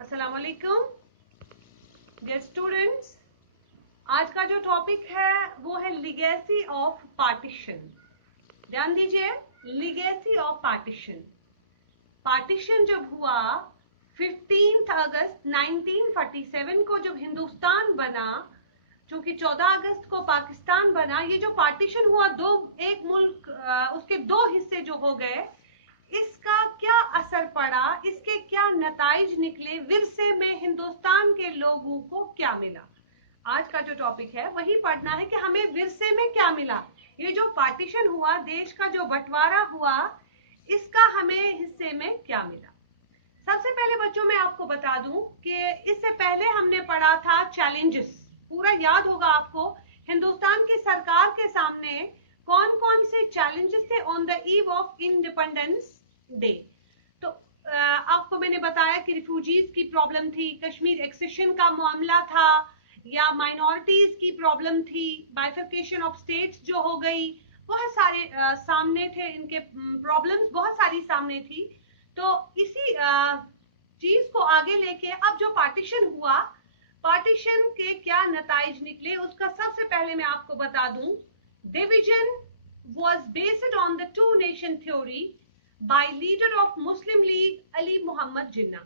अस्सलाम वालेकुम dear students. आज का जो टॉपिक है वो है लीगेसी ऑफ पार्टीशन। ध्यान दीजिए, लीगेसी ऑफ पार्टीशन। पार्टीशन जब हुआ 15 अगस्त 1947 को, जब हिंदुस्तान बना, चूंकि 14 अगस्त को पाकिस्तान बना, ये जो पार्टीशन हुआ, एक मुल्क उसके दो हिस्से जो हो गए, इसका क्या असर पड़ा, इसके क्या नताइज निकले, विरसे में हिंदुस्तान के लोगों को क्या मिला। आज का जो टॉपिक है वही पढ़ना है कि हमें विरसे में क्या मिला। ये जो पार्टीशन हुआ, देश का जो बंटवारा हुआ, इसका हमें हिस्से में क्या मिला। सबसे पहले बच्चों मैं आपको बता दूं कि इससे पहले हमने पढ़ा था चैलेंजेस। पूरा याद होगा आपको, हिंदुस्तान की सरकार के सामने कौन कौन से चैलेंजेस थे on the eve of independence day. तो आपको मैंने बताया कि रिफ्यूजीज की प्रॉब्लम थी, कश्मीर एक्सेशन का मामला था, या माइनॉरिटीज की प्रॉब्लम थी, बाइफर्केशन ऑफ स्टेट्स जो हो गई, बहुत सारे सामने थे, इनके प्रॉब्लम्स बहुत सारी सामने थी। तो इसी चीज को आगे लेके अब जो पार्टीशन हुआ, पार्टीशन के क्या नताइज निकले, उसका सबसे पहले मैं आपको बता दूं, division was based on the two nation theory by leader of Muslim League Ali Mohammad Jinnah.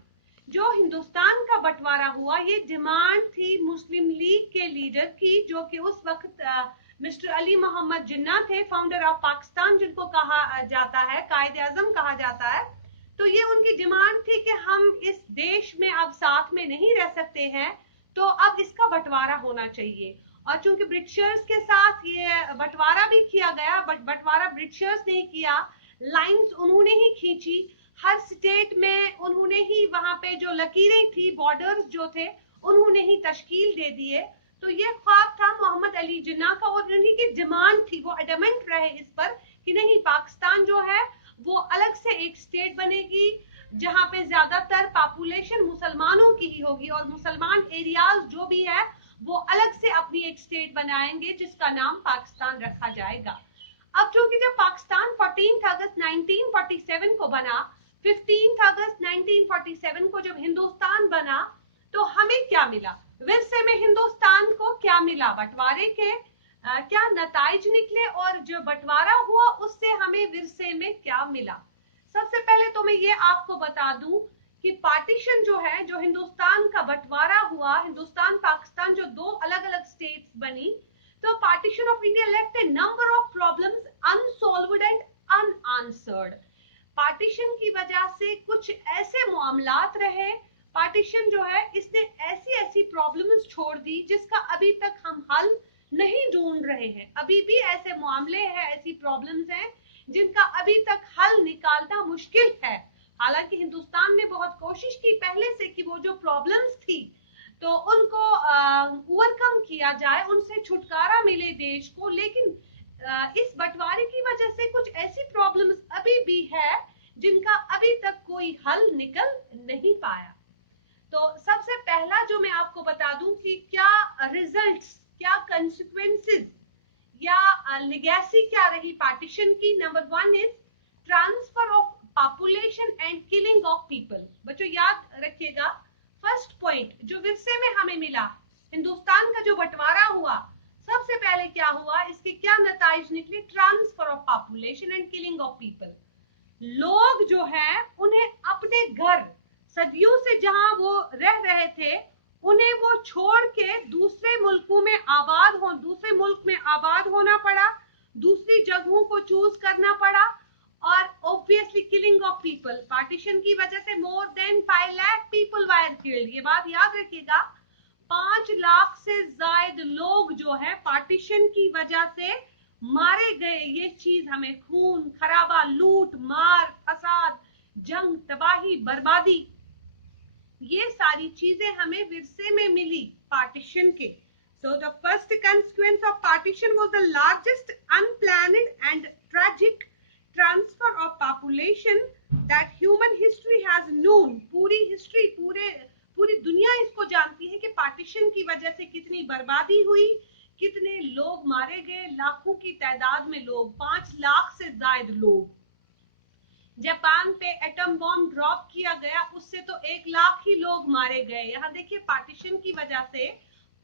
जो हिंदुस्तान का बंटवारा हुआ, ये डिमांड थी मुस्लिम लीग के लीडर की, जो कि उस वक्त मिस्टर अली मोहम्मद जिन्ना थे, फाउंडर ऑफ पाकिस्तान जिनको कहा जाता है, कायदे आजम कहा जाता है। तो ये उनकी डिमांड थी कि हम इस देश में अब साथ में नहीं रह सकते हैं, तो अब इसका बंटवारा होना चाहिए। और चूंकि ब्रिटिशर्स के साथ ये बंटवारा भी किया गया, बट बंटवारा ब्रिटिशर्स ने किया, लाइंस उन्होंने ही खींची, हर स्टेट में उन्होंने ही वहां पे जो लकीरें थी, बॉर्डर्स जो थे, उन्होंने ही तश्कील दे दिए। तो ये ख्वाब था मोहम्मद अली जिन्ना का, और उन्हीं की डिमांड थी, वो एडमेंट रहे इस पर कि नहीं, पाकिस्तान जो है वो अलग से एक स्टेट बनेगी, जहां पे ज्यादातर पॉपुलेशन मुसलमानों की ही होगी, और मुसलमान एरियाज जो भी है वो अलग से अपनी एक स्टेट बनाएंगे, जिसका नाम पाकिस्तान रखा जाएगा। अब चूंकि जब पाकिस्तान 14 अगस्त 1947 को बना, 15 अगस्त 1947 को जब हिंदुस्तान बना, तो हमें क्या मिला, विरसे में हिंदुस्तान को क्या मिला, बंटवारे के क्या नताइज निकले, और जो बंटवारा हुआ उससे हमें विरसे में क्या मिला। सबसे पहले तो मैं ये आपको बता दूं कि पार्टीशन जो है, जो हिंदुस्तान का बंटवारा हुआ, हिंदुस्तान पाकिस्तान जो दो अलग अलग स्टेट्स बनी, तो partition of India left A number of problems unsolved and unanswered. Partition की वजह से कुछ ऐसे मामलात रहे, पार्टीशन जो है इसने ऐसी ऐसी प्रॉब्लम्स छोड़ दी जिसका अभी तक हम हल नहीं ढूंढ रहे हैं। अभी भी ऐसे मामले हैं, ऐसी प्रॉब्लम्स हैं जिनका अभी तक हल निकालना मुश्किल है। हालांकि हिंदुस्तान ने बहुत कोशिश की पहले से कि वो जो प्रॉब्लम्स थी तो उनको ओवरकम किया जाए, उनसे छुटकारा मिले देश को, लेकिन इस बंटवारे की वजह से कुछ ऐसी प्रॉब्लम्स अभी भी है जिनका अभी तक कोई हल निकल नहीं पाया। तो सबसे पहला जो मैं आपको बता दूं कि क्या रिजल्ट्स, क्या कंसिक्वेंसेस या लेगेसी क्या रही पार्टीशन की। Number 1 is transfer of population and killing of people. बच्चों याद रखिएगा, फर्स्ट पॉइंट जो विरसे में हमें मिला, हिंदुस्तान का जो बंटवारा हुआ, सबसे पहले क्या हुआ, इसके क्या नताइज निकले, transfer of population and killing of people. लोग जो है उन्हें अपने घर, सदियों से जहां वो रह रहे थे, उन्हें वो छोड़ के दूसरे मुल्कों में दूसरे मुल्क में आबाद होना पड़ा, दूसरी जगहों को चूज करना पड़ा, और obviously killing of people. Partition की वजह से more than 5 lakh people wire killed. ये बात याद रखिएगा, 5 लाख से ज्यादा लोग जो है पार्टीशन की वजह से मारे गए। ये चीज हमें खून खराबा, लूट मार, फसाद, जंग, तबाही, बर्बादी, ये सारी चीजें हमें विरसे में मिली पार्टीशन के। So the first consequence of partition was the largest unplanned and tragic transfer of population that human history has known। पूरी हिस्ट्री, पूरी दुनिया इसको जानती है कि पार्टीशन की वजह से कितनी बर्बादी हुई, कितने लोग मारे गए, लाखों की तादाद में लोग, 5 लाख से ज्यादा लोग। जापान पे एटम बॉम्ब ड्रॉप किया गया, उससे तो 1 लाख ही लोग मारे गए। यहाँ देखिए पार्टीशन की वजह से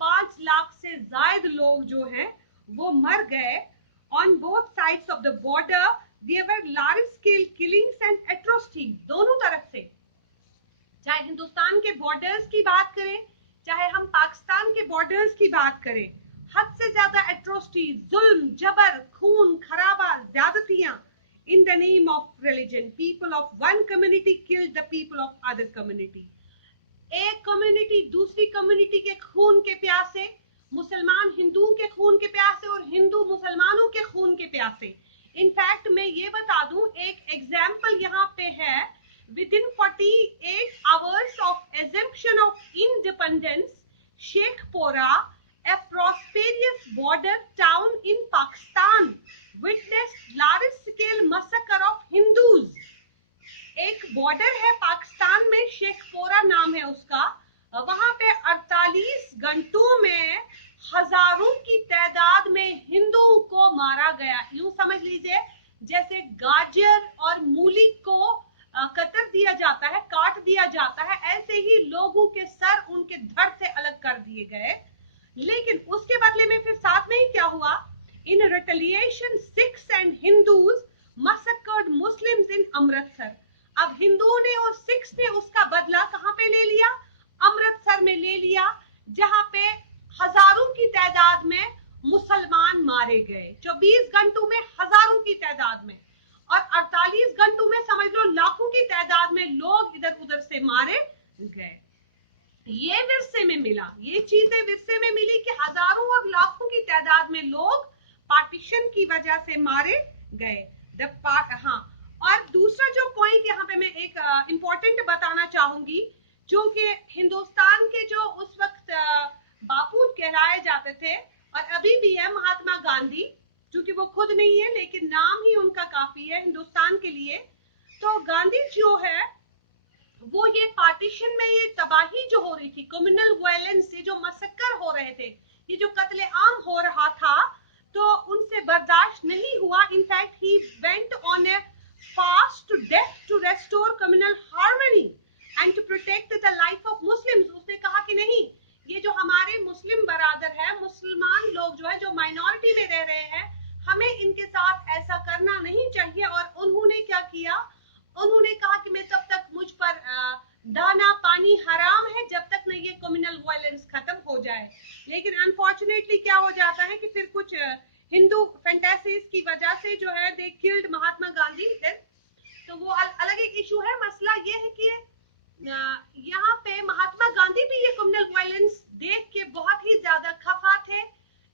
5 लाख से ज्यादा लोग जो हैं वो मर गए। On both sides of the border there were large scale killings and atrocities, दोनों तरफ से, चाहे हिंदुस्तान के बॉर्डर्स की बात करें, चाहे हम पाकिस्तान के बॉर्डर्स की बात करें, हद से ज्यादा एट्रोसिटीज, जुल्म, जबर, खून खराबा, ज्यादतियां in the name of religion. People of one community killed the people of other community. एक कम्युनिटी दूसरी कम्युनिटी के खून के प्यासे, मुसलमान हिंदुओं के खून के प्यासे और हिंदू मुसलमानों के खून के प्यासे। इनफैक्ट मैं ये बता दूं, एक एग्जाम्पल यहाँ पे है, within 48 hours of assumption of independence, Sheikhpura, a prosperous border town in Pakistan, witnessed large scale massacre of Hindus. एक बॉर्डर है पाकिस्तान में, शेखपोरा नाम है उसका, वहां पे 48 घंटों में हजारों की तादाद में हिंदुओं को मारा गया। यूं समझ लीजिए जैसे गाजर और मूली को कतर दिया जाता है, काट दिया जाता है, ऐसे ही लोगों के सर उनके धड़ से अलग कर दिए गए। लेकिन उसके बदले में फिर साथ में ही क्या हुआ, in retaliation Sikhs and Hindus massacred Muslims in Amritsar. अब हिंदुओं ने और सिख्स ने उसका बदला कहां पे ले लिया, अमृतसर में ले लिया, जहां पे हजारों की तादाद में मुसलमान मारे गए। 24 घंटों में हजारों की तादाद में, और 48 घंटों में समझ लो लाखों की तादाद में लोग इधर उधर से मारे गए। ये विरसे में मिला, ये चीजें विरसे में मिली कि हजारों और लाखों की तादाद में लोग पार्टीशन की वजह से मारे गए। हाँ, और दूसरा जो पॉइंट यहाँ पे मैं एक इंपॉर्टेंट बताना चाहूंगी, जो कि हिंदुस्तान के जो उस वक्त बापू कहलाए जाते थे और अभी भी है, महात्मा गांधी, क्योंकि वो खुद नहीं है लेकिन नाम ही उनका काफी है हिंदुस्तान के लिए। तो गांधी जो है वो ये पार्टीशन में ये तबाही जो हो रही थी, कम्युनल वायलेंस से जो मसक्कर हो रहे थे, ये जो कत्ले आम हो रहा था, तो उनसे बर्दाश्त नहीं हुआ। In fact he went on a fast to death to restore communal harmony and to protect the life of Muslims. उसने कहा कि नहीं, ये जो हमारे मुस्लिम बरादर है, मुसलमान लोग जो है, जो माइनॉरिटी में रह रहे हैं, हमें इनके साथ ऐसा करना नहीं चाहिए। और उन्होंने क्या किया, उन्होंने कहा कि मैं तब तक मुझ पर दाना पानी हराम है जब तक न ये कम्युनल वायलेंस खत्म हो जाए। लेकिन अनफॉर्चुनेटली क्या हो जाता है कि फिर कुछ हिंदू फैंटेसीज की वजह से जो है दे किल्ड महात्मा गांधी। तो वो अलग एक इशू है। मसला ये है कि यहाँ पे महात्मा गांधी भी ये कम्युनल वायलेंस देख के बहुत ही ज्यादा खफा थे।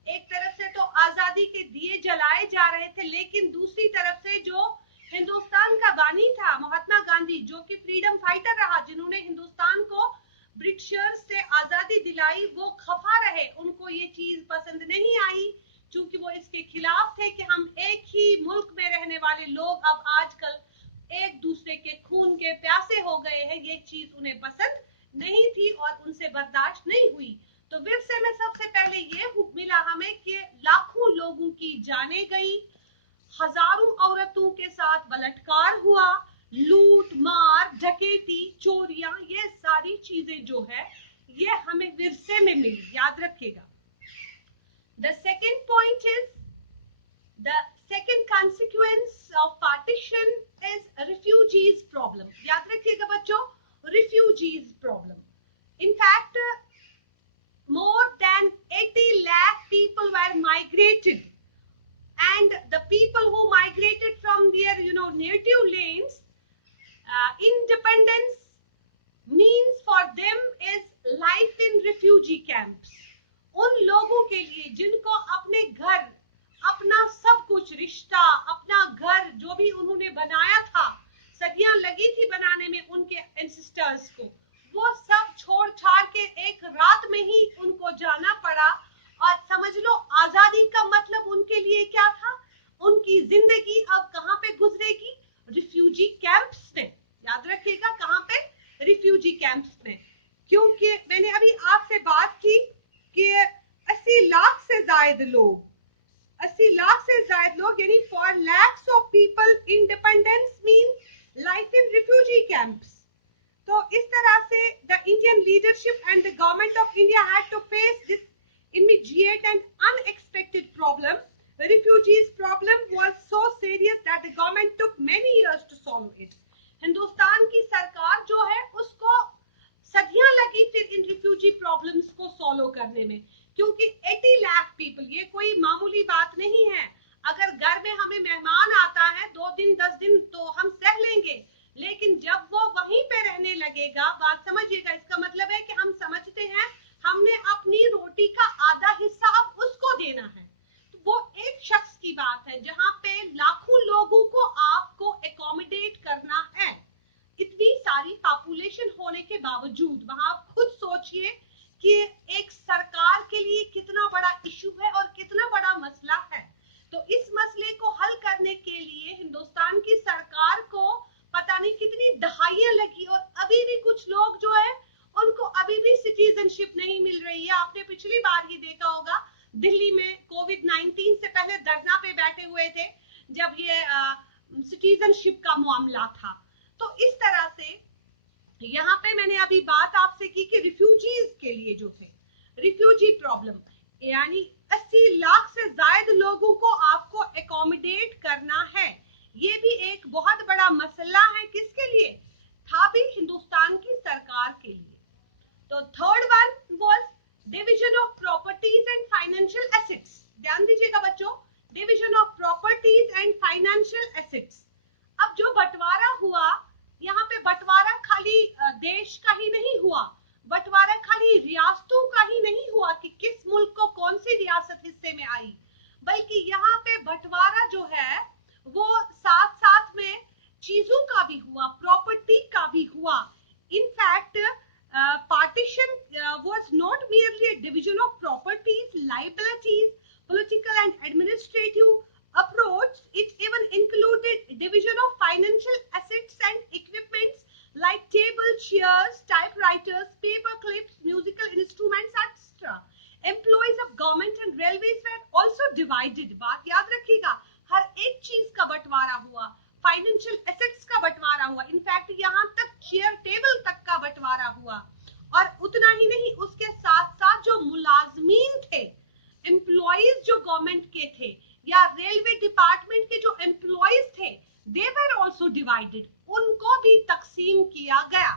एक तरफ से तो आजादी के दिए जलाए जा रहे थे, लेकिन दूसरी तरफ से जो हिंदुस्तान का बानी था महात्मा गांधी, जो कि फ्रीडम फाइटर रहा, जिन्होंने हिंदुस्तान को ब्रिटिशर्स से आजादी दिलाई, वो खफा रहे, उनको ये चीज पसंद नहीं आई, क्योंकि वो इसके खिलाफ थे कि हम एक ही मुल्क में रहने वाले लोग अब आजकल एक दूसरे के खून के प्यासे हो गए हैं। ये चीज उन्हें पसंद नहीं थी और उनसे बर्दाश्त नहीं हुई। तो विरसे में सबसे पहले ये मिला हमें कि लाखों लोगों की जाने गई, हजारों औरतों के साथ बलात्कार हुआ, लूट मार डकैती चोरियां, ये सारी चीजें जो है ये हमें विरसे में मिली, याद रखिएगा। The second point is, the second consequence of partition is refugees problem. याद रखिएगा बच्चों, refugees problem. In fact, more than 80 lakh people were migrated, and the people who migrated from their native lands, independence means for them is life in refugee camps. उन लोगों के लिए जिनको अपने घर, अपना सब कुछ, रिश्ता, अपना घर जो भी उन्होंने बनाया था, सदियां लगी थी बनाने में उनके एंसेस्टर्स को, वो सब छोड़ छाड़ के एक रात में ही उनको जाना पड़ा। और समझ लो आजादी का मतलब उनके लिए क्या था, उनकी जिंदगी अब कहां पे गुजरेगी, रिफ्यूजी कैंप्स में। याद रखिएगा, कहां पे, रिफ्यूजी कैंप्स में। क्योंकि मैंने अभी आपसे बात की कि 80 लाख से ज्यादा लोग, 80 लाख से ज्यादा लोग, यानी four lakhs of people independence mean life in refugee camps. तो इस तरह से the Indian leadership and the government of India had to face this immediate and unexpected problem. The refugees problem was so serious that the government took many years to solve it. Hindustan की सरकार जो है उसको सदियां लगी फिर इन refugee problems को solve करने में, क्योंकि 80 लाख पीपल, ये कोई मामूली बात नहीं है। अगर घर में हमें मेहमान आता है 2 दिन 10 दिन तो हम सह लेंगे, लेकिन जब वो वहीं पे रहने लगेगा, बात समझिएगा, इसका मतलब है कि हम समझते हैं हमने अपनी रोटी का आधा हिस्सा अब उसको देना है। तो वो एक शख्स की बात है जहां पे लाखों लोगों को आपको एकोमोडेट करना है, इतनी सारी पॉपुलेशन होने के बावजूद। वहां आप खुद सोचिए कि एक सरकार के लिए कितना बड़ा इशू है और कितना बड़ा मसला है। तो इस मसले को हल करने के लिए हिंदुस्तान की सरकार को पता नहीं कितनी दहाइयां लगी, और अभी भी कुछ लोग जो है उनको अभी भी सिटीजनशिप नहीं मिल रही है। आपने पिछली बार ही देखा होगा दिल्ली में कोविड-19 से पहले धरना पे बैठे हुए थे जब ये सिटीजनशिप का मामला था। तो इस तरह से यहाँ पे मैंने अभी बात आपसे की कि रिफ्यूजीज के लिए जो थे रिफ्यूजी प्रॉब्लम, यानी 80 लाख से ज्यादा लोगों को आपको एकोमोडेट करना है, ये भी एक बहुत बड़ा मसला है। किसके लिए था? भी हिंदुस्तान की सरकार के लिए। तो third one was division of properties and financial assets. ध्यान दीजिएगा बच्चों, division of properties and financial assets. अब जो बंटवारा हुआ, यहाँ पे बंटवारा खाली देश का ही नहीं हुआ, बंटवारा खाली रियासतों का ही नहीं हुआ कि किस मुल्क को कौन सी रियासत हिस्से में आई, बल्कि यहाँ पे बंटवारा जो है वो साथ साथ में चीजों का भी हुआ, प्रॉपर्टी का भी हुआ। In fact partition was not merely a division of properties, liabilities, political and administrative approach. It even included division of financial assets and equipments like tables, chairs, typewriters, paper clips, musical instruments, etc. Employees of government and railways were also divided. बात याद रखिएगा, हर एक चीज का बंटवारा हुआ, financial assets का बंटवारा हुआ, इनफैक्ट यहाँ तक चेयर टेबल तक का बंटवारा हुआ। और उतना ही नहीं, उसके साथ साथ जो मुलाजमीन थे, एम्प्लॉइज जो गवर्नमेंट के थे या रेलवे डिपार्टमेंट के जो एम्प्लॉइज थे, दे वर आल्सो डिवाइडेड, उनको भी तकसीम किया गया।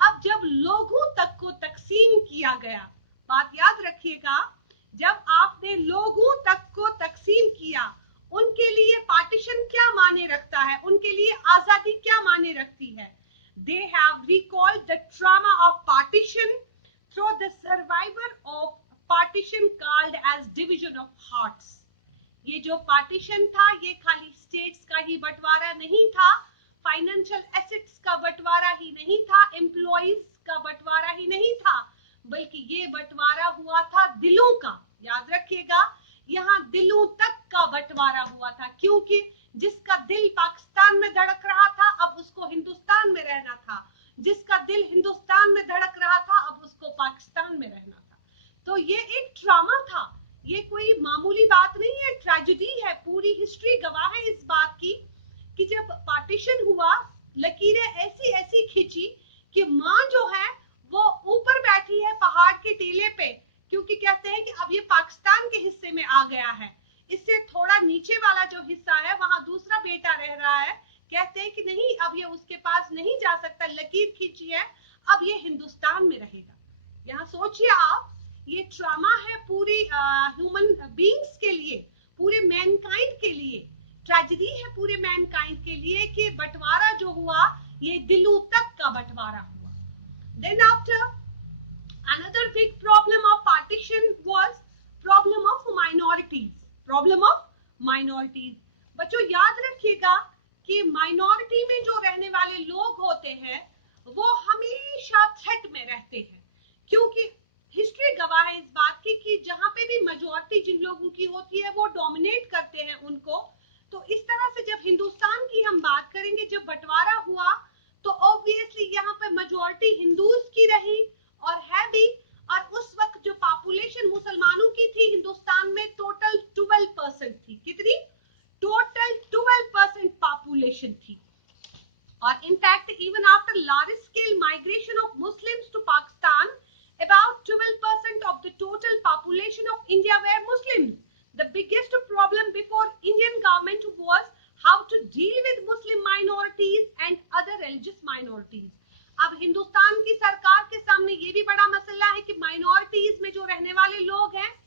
अब जब लोगों तक को तकसीम किया गया, बात याद रखिएगा, जब आपने लोगों तक को तकसीम किया, उनके लिए पार्टीशन क्या माने रखता है, उनके लिए आजादी क्या माने रखती है। They have recalled the trauma of partition through the survivor of partition called as division of hearts. ये जो पार्टीशन था ये खाली स्टेट्स का ही बंटवारा नहीं था, फाइनेंशियल एसेट्स का बंटवारा ही नहीं था, एम्प्लॉइज का बंटवारा ही नहीं था, बल्कि ये बंटवारा हुआ था दिलों का। याद रखिएगा, यहाँ दिलों तक का बंटवारा हुआ था, क्योंकि जिसका दिल पाकिस्तान में धड़क रहा था अब उसको हिंदुस्तान में रहना था, जिसका दिल हिंदुस्तान में धड़क रहा था अब उसको पाकिस्तान में रहना था। तो ये एक ट्रॉमा था, ये कोई मामूली बात नहीं है, ट्रेजेडी है। पूरी हिस्ट्री गवाह है इस बात की कि जब पार्टीशन हुआ, लकीरें ऐसी ऐसी खींची कि माँ जो है वो ऊपर बैठी है पहाड़ के टीले पे, क्योंकि कहते हैं कि अब ये पाकिस्तान के हिस्से में आ गया है। इससे थोड़ा नीचे वाला जो हिस्सा है वहां दूसरा बेटा रह रहा है, कहते हैं कि नहीं अब ये उसके पास नहीं जा सकता, लकीर खींची है, अब ये हिंदुस्तान में रहेगा। यहाँ सोचिए आप, ये ट्रॉमा है पूरी ह्यूमन बीइंग्स के लिए, पूरे मैनकाइंड के लिए, ट्रेजेडी है पूरे मैनकाइंड के लिए कि बंटवारा जो हुआ ये दिलों तक का बंटवारा हुआ। Then after another big problem of partition was problem of minorities. Problem of minorities. बच्चों याद रखिएगा कि माइनॉरिटी में जो रहने वाले लोग होते हैं वो हमेशा थ्रेट में रहते हैं, क्योंकि हिस्ट्री गवाह है इस बात की कि जहां पे भी मेजॉरिटी जिन लोगों की होती है वो डोमिनेट करते हैं उनको। तो इस तरह से जब हिंदुस्तान की हम बात करेंगे, जब बंटवारा हुआ तो ऑब्वियसली यहाँ पे मेजॉरिटी हिंदूज की रही और है भी, और उस वक्त जो पॉपुलेशन मुसलमानों की थी हिंदुस्तान में टोटल 12% थी। कितनी? टोटल 12% पॉपुलेशन थी। और अब हिंदुस्तान की सरकार के सामने ये भी बड़ा मसला है कि माइनॉरिटीज में जो रहने वाले लोग हैं,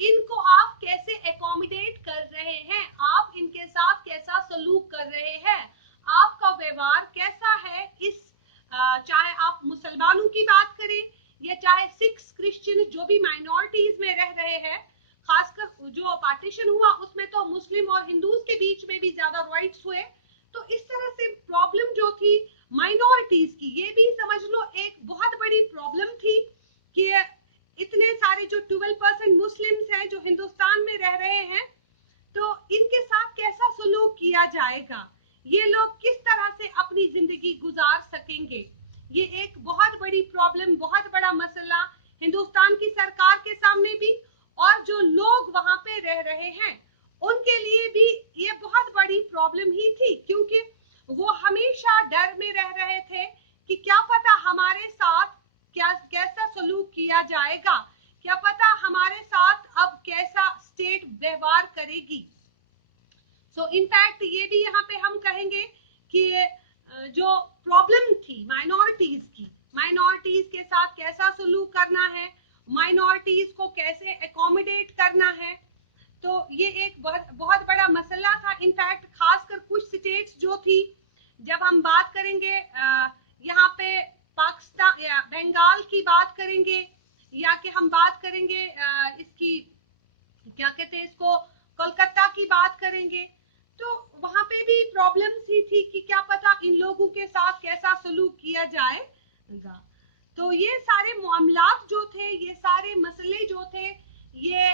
इनको आप कैसे एकोमोडेट कर रहे हैं, आप इनके साथ कैसा सलूक कर रहे हैं, आपका व्यवहार कैसा है। इस चाहे आप मुसलमानों की बात करें या चाहे सिख्स, क्रिश्चियन, जो भी माइनॉरिटीज में रह रहे हैं, खासकर जो पार्टीशन हुआ उसमें तो मुस्लिम और हिंदूज के बीच में भी ज्यादा राइट्स हुए। तो इस तरह से प्रॉब्लम जो थी माइनॉरिटीज की, ये भी समझ लो एक बहुत बड़ी प्रॉब्लम थी कि इतने सारे जो 12% मुस्लिम्स हैं जो हिंदुस्तान में रह रहे हैं, तो इनके साथ कैसा सलूक किया जाएगा, ये लोग किस तरह से अपनी जिंदगी गुजार सकेंगे। ये एक बहुत बड़ी प्रॉब्लम, बहुत बड़ा मसला हिंदुस्तान की सरकार के सामने भी, और जो लोग वहां पे रह रहे हैं उनके लिए भी ये बहुत बड़ी प्रॉब्लम ही थी, क्योंकि वो हमेशा डर में रह रहे थे कि क्या पता हमारे साथ कैसा सलूक किया जाएगा, क्या पता हमारे साथ अब कैसा स्टेट व्यवहार करेगी। सो इनफैक्ट ये भी यहाँ पे हम कहेंगे कि जो प्रॉब्लम थी माइनॉरिटीज के साथ कैसा सलूक करना है, माइनॉरिटीज को कैसे एकोमोडेट करना है, तो ये एक बहुत बड़ा मसला था। इनफैक्ट खासकर कुछ स्टेट्स जो थी, जब हम बात करेंगे यहाँ पे पाकिस्तान या बंगाल की बात करेंगे, या कि हम बात करेंगे इसकी क्या कहते हैं इसको, कोलकाता की बात करेंगे, तो वहां पे भी प्रॉब्लम्स ही थी कि क्या पता इन लोगों के साथ कैसा सलूक किया जाएगा। तो ये सारे मामलात जो थे, ये सारे मसले जो थे, ये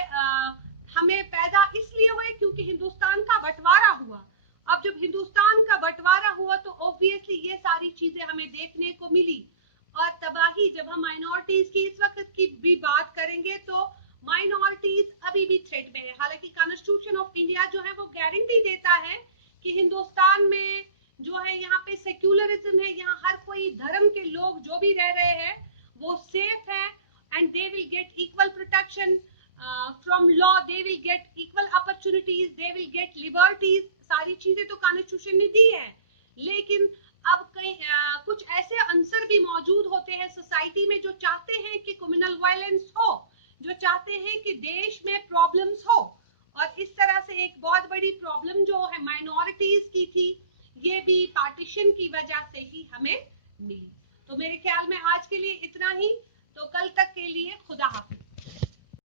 हमें पैदा इसलिए हुए क्योंकि हिंदुस्तान का बंटवारा हुआ। अब जब हिंदुस्तान का बंटवारा हुआ तो ऑब्वियसली ये सारी चीजें हमें देखने को मिली, और तबाही। जब हम माइनॉरिटीज की इस वक्त की भी बात करेंगे तो माइनॉरिटीज अभी भी थ्रेट में है। हालांकि कॉन्स्टिट्यूशन ऑफ इंडिया जो है वो गारंटी देता है कि हिंदुस्तान में जो है यहाँ पे सेक्युलरिज्म है, यहाँ हर कोई धर्म के लोग जो भी रह रहे हैं वो सेफ है, and they will get equal protection from law, they will get equal opportunities, they will get liberties. सारी चीजें तो कॉन्स्टिट्यूशन ने दी है, लेकिन अब कई कुछ ऐसे अंसर भी मौजूद होते हैं सोसाइटी में जो चाहते हैं कि कम्युनल वायलेंस हो, जो चाहते हैं कि देश में प्रॉब्लम्स हो, और इस तरह से एक बहुत बड़ी प्रॉब्लम जो है माइनॉरिटीज की थी, ये भी पार्टीशन की वजह से ही हमें मिली। तो मेरे ख्याल में आज के लिए इतना ही।